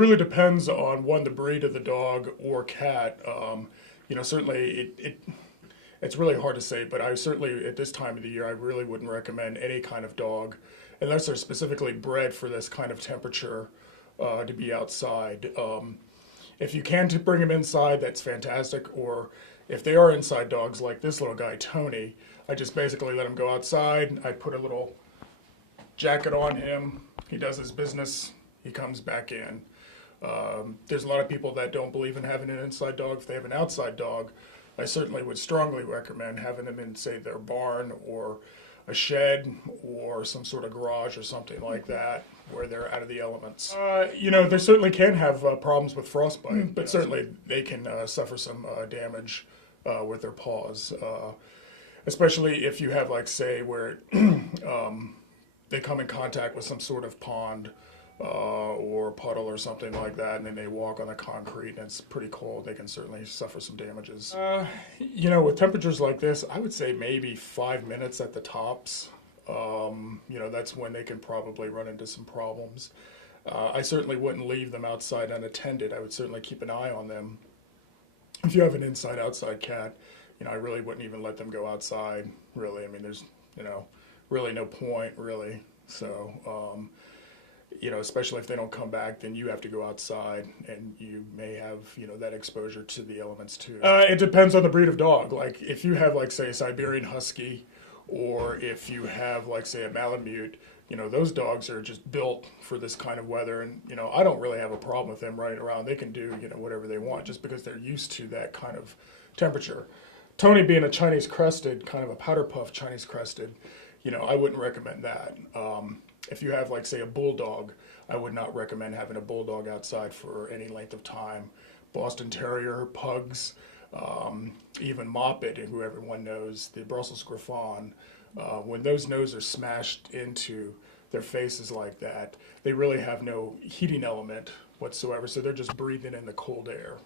Really depends on one, the breed of the dog or cat. Certainly it's really hard to say, but I certainly at this time of the year I really wouldn't recommend any kind of dog unless they're specifically bred for this kind of temperature to be outside. If you can to bring them inside, that's fantastic. Or if they are inside dogs like this little guy Tony, I just basically let him go outside. I put a little jacket on him. He does his business. He comes back in. There's a lot of people that don't believe in having an inside dog. If they have an outside dog, I certainly would strongly recommend having them in, say, their barn or a shed or some sort of garage or something like that where they're out of the elements. They certainly can have problems with frostbite, but certainly they can suffer some damage with their paws, especially if you have, like, say, where they come in contact with some sort of pond or puddle or something like that, and then they walk on the concrete and it's pretty cold, they can certainly suffer some damages. With temperatures like this, I would say maybe 5 minutes at the tops. That's when they can probably run into some problems. I certainly wouldn't leave them outside unattended. I would certainly keep an eye on them. If you have an inside-outside cat, I really wouldn't even let them go outside, really. I mean, there's, really no point, really. So, especially if they don't come back, then you have to go outside and you may have, that exposure to the elements too. It depends on the breed of dog. Like if you have, like, say, a Siberian Husky, or if you have, like, say, a Malamute, those dogs are just built for this kind of weather. And, I don't really have a problem with them running around. They can do, whatever they want just because they're used to that kind of temperature. Tony being a Chinese crested, kind of a powder puff Chinese crested, I wouldn't recommend that. If you have, like, say, a bulldog, I would not recommend having a bulldog outside for any length of time. Boston Terrier, pugs, even Moppet, who everyone knows, the Brussels Griffon, when those noses are smashed into their faces like that, they really have no heating element whatsoever, so they're just breathing in the cold air.